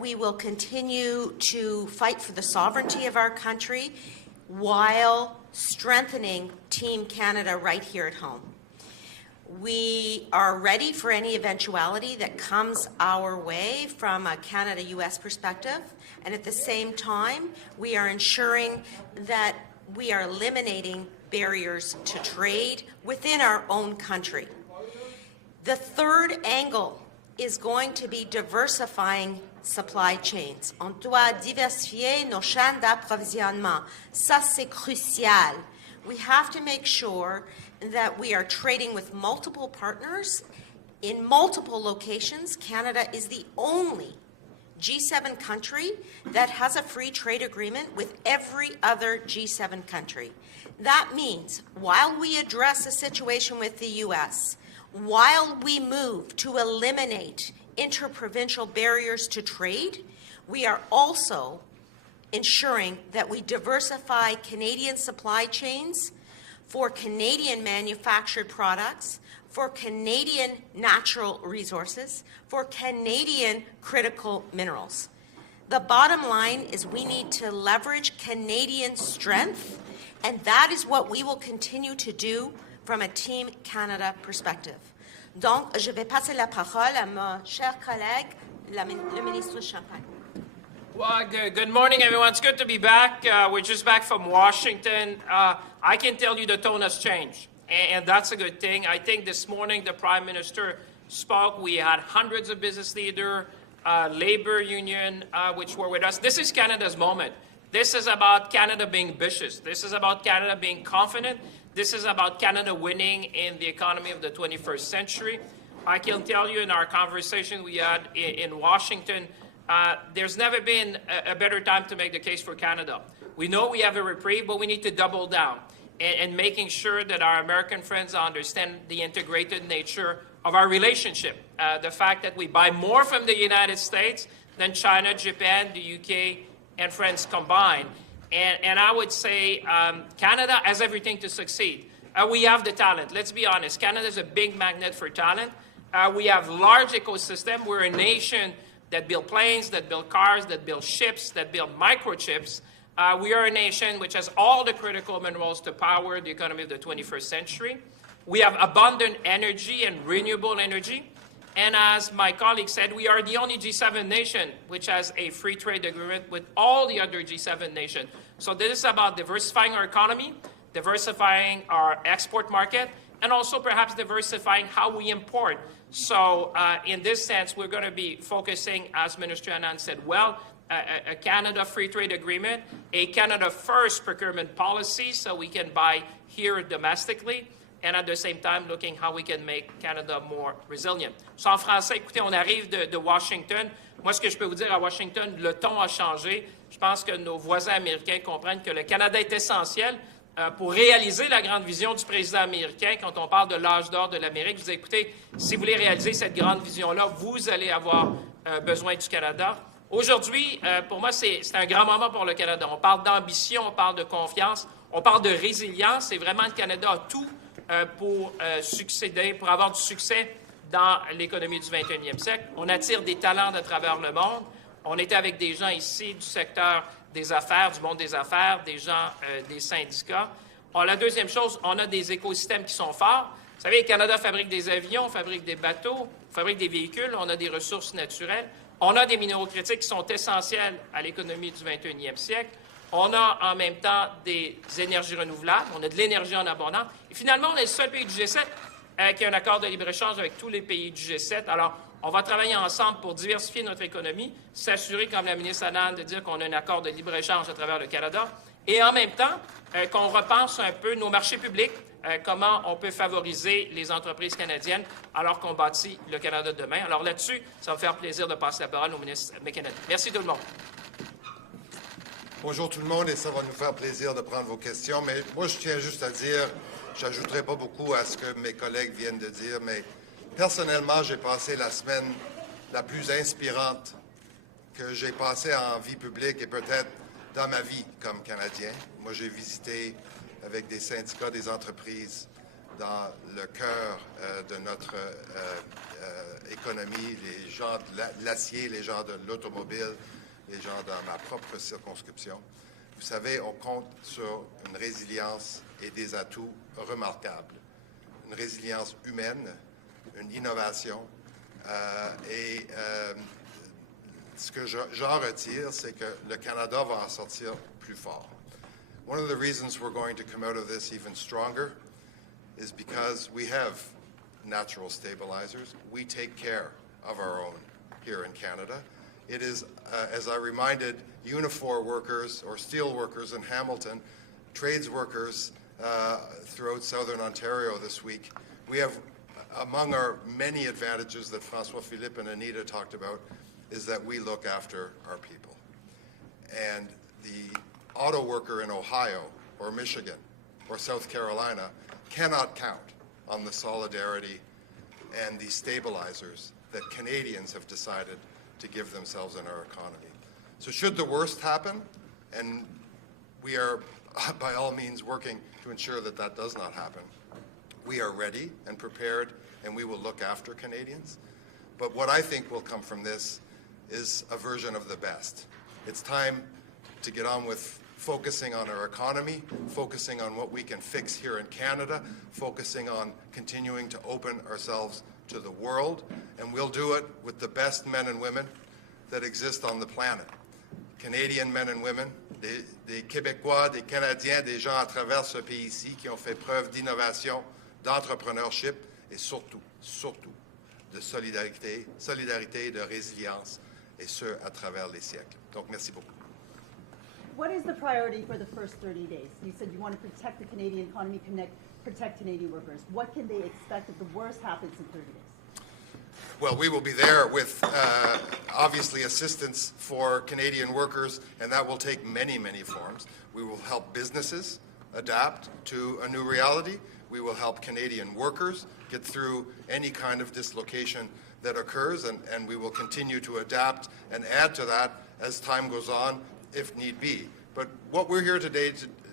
we will continue to fight for the sovereignty of our country while strengthening Team Canada right here at home. We are ready for any eventuality that comes our way from a Canada-U.S. perspective, and at the same time, we are ensuring that we are eliminating barriers to trade within our own country. The third angle is going to be diversifying supply chains. On doit diversifier nos chaînes d'approvisionnement. Ça, c'est crucial. We have to make sure that we are trading with multiple partners in multiple locations. Canada is the only G7 country that has a free trade agreement with every other G7 country. That means while we address the situation with the U.S., while we move to eliminate interprovincial barriers to trade, we are also ensuring that we diversify Canadian supply chains for Canadian manufactured products, for Canadian natural resources, for Canadian critical minerals. The bottom line is we need to leverage Canadian strength, and that is what we will continue to do from a Team Canada perspective. Donc, je vais passer la parole à mon cher collègue, le ministre Champagne. Well, good morning, everyone. It's good to be back. We're just back from Washington. I can tell you the tone has changed, and that's a good thing. I think this morning the Prime Minister spoke. We had hundreds of business leaders, labor union, which were with us. This is Canada's moment. This is about Canada being ambitious. This is about Canada being confident. This is about Canada winning in the economy of the 21st century. I can tell you in our conversation we had in Washington, there's never been a better time to make the case for Canada. We know we have a reprieve, but we need to double down and making sure that our American friends understand the integrated nature of our relationship. The fact that we buy more from the United States than China, Japan, the UK, and France combined. And I would say Canada has everything to succeed. We have the talent. Let's be honest. Canada is a big magnet for talent. We have large ecosystem. We're a nation that build planes, that build cars, that build ships, that build microchips. We are a nation which has all the critical minerals to power the economy of the 21st century. We have abundant energy and renewable energy. And as my colleague said, we are the only G7 nation which has a free trade agreement with all the other G7 nations. So this is about diversifying our economy, diversifying our export market, and also perhaps diversifying how we import. So in this sense, we're going to be focusing, as Minister Anand said, a Canada free trade agreement, a Canada first procurement policy so we can buy here domestically, and at the same time looking how we can make Canada more resilient. So en français, écoutez, on arrive de Washington. Moi, ce que je peux vous dire à Washington, le ton a changé. Je pense que nos voisins américains comprennent que le Canada est essentiel pour réaliser la grande vision du président américain. Quand on parle de l'âge d'or de l'Amérique, je vous dis, écoutez, si vous voulez réaliser cette grande vision-là, vous allez avoir besoin du Canada. Aujourd'hui, pour moi, c'est un grand moment pour le Canada. On parle d'ambition, on parle de confiance, on parle de résilience. Et vraiment, le Canada a tout pour succéder, pour avoir du succès dans l'économie du 21e siècle. On attire des talents de travers le monde. On était avec des gens ici du secteur des affaires, du monde des affaires, des gens des syndicats. La deuxième chose, on a des écosystèmes qui sont forts. Vous savez, le Canada fabrique des avions, fabrique des bateaux, fabrique des véhicules, on a des ressources naturelles. On a des minéraux critiques qui sont essentiels à l'économie du 21e siècle. On a en même temps des énergies renouvelables. On a de l'énergie en abondance. Et finalement, on est le seul pays du G7 qui a un accord de libre-échange avec tous les pays du G7. Alors, on va travailler ensemble pour diversifier notre économie, s'assurer, comme la ministre Anand, de dire qu'on a un accord de libre-échange à travers le Canada. Et en même temps, qu'on repense un peu nos marchés publics, comment on peut favoriser les entreprises canadiennes alors qu'on bâtit le Canada de demain. Alors là-dessus, ça va me faire plaisir de passer la parole au ministre MacKinnon. Merci tout le monde. Bonjour tout le monde, et ça va nous faire plaisir de prendre vos questions. Mais moi, je tiens juste à dire, je n'ajouterai pas beaucoup à ce que mes collègues viennent de dire, mais personnellement, j'ai passé la semaine la plus inspirante que j'ai passée en vie publique et peut-être dans ma vie comme Canadien. Moi, j'ai visité avec des syndicats, des entreprises dans le cœur de notre économie, les gens de l'acier, les gens de l'automobile, les gens dans ma propre circonscription. Vous savez, on compte sur une résilience et des atouts remarquables. Une résilience humaine, une innovation ce que j'en retire, c'est que le Canada va en sortir plus fort. One of the reasons we're going to come out of this even stronger is because we have natural stabilizers. We take care of our own here in Canada. It is, as I reminded Unifor workers or steel workers in Hamilton, trades workers throughout southern Ontario this week, we have, among our many advantages that François Philippe and Anita talked about, is that we look after our people. And the auto worker in Ohio or Michigan or South Carolina cannot count on the solidarity and the stabilizers that Canadians have decided to give themselves in our economy. So should the worst happen, and we are by all means working to ensure that that does not happen, we are ready and prepared, and we will look after Canadians. But what I think will come from this is a version of the best. It's time to get on with focusing on our economy, focusing on what we can fix here in Canada, focusing on continuing to open ourselves to the world, and we'll do it with the best men and women that exist on the planet. Canadian men and women, des Québécois, des Canadiens, des gens à travers ce pays-ci qui ont fait preuve d'innovation, d'entrepreneurship et surtout de solidarité et de résilience, et ce, à travers les siècles. Donc, merci beaucoup. What is the priority for the first 30 days? You said you want to protect the Canadian economy, protect Canadian workers. What can they expect if the worst happens in 30 days? Well, we will be there with, obviously, assistance for Canadian workers, and that will take many, many forms. We will help businesses adapt to a new reality. We will help Canadian workers get through any kind of dislocation that occurs, and we will continue to adapt and add to that as time goes on, if need be. But what we're here today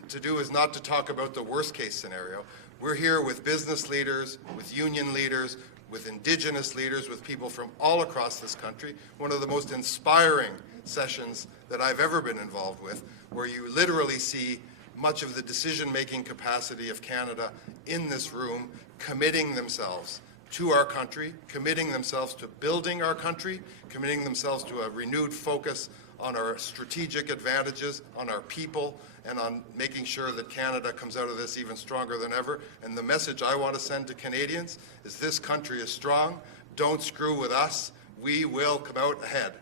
to do is not to talk about the worst-case scenario. We're here with business leaders, with union leaders, with Indigenous leaders, with people from all across this country. One of the most inspiring sessions that I've ever been involved with, where you literally see much of the decision-making capacity of Canada in this room committing themselves to our country, committing themselves to building our country, committing themselves to a renewed focus on our strategic advantages, on our people, and on making sure that Canada comes out of this even stronger than ever. And the message I want to send to Canadians is this country is strong. Don't screw with us. We will come out ahead.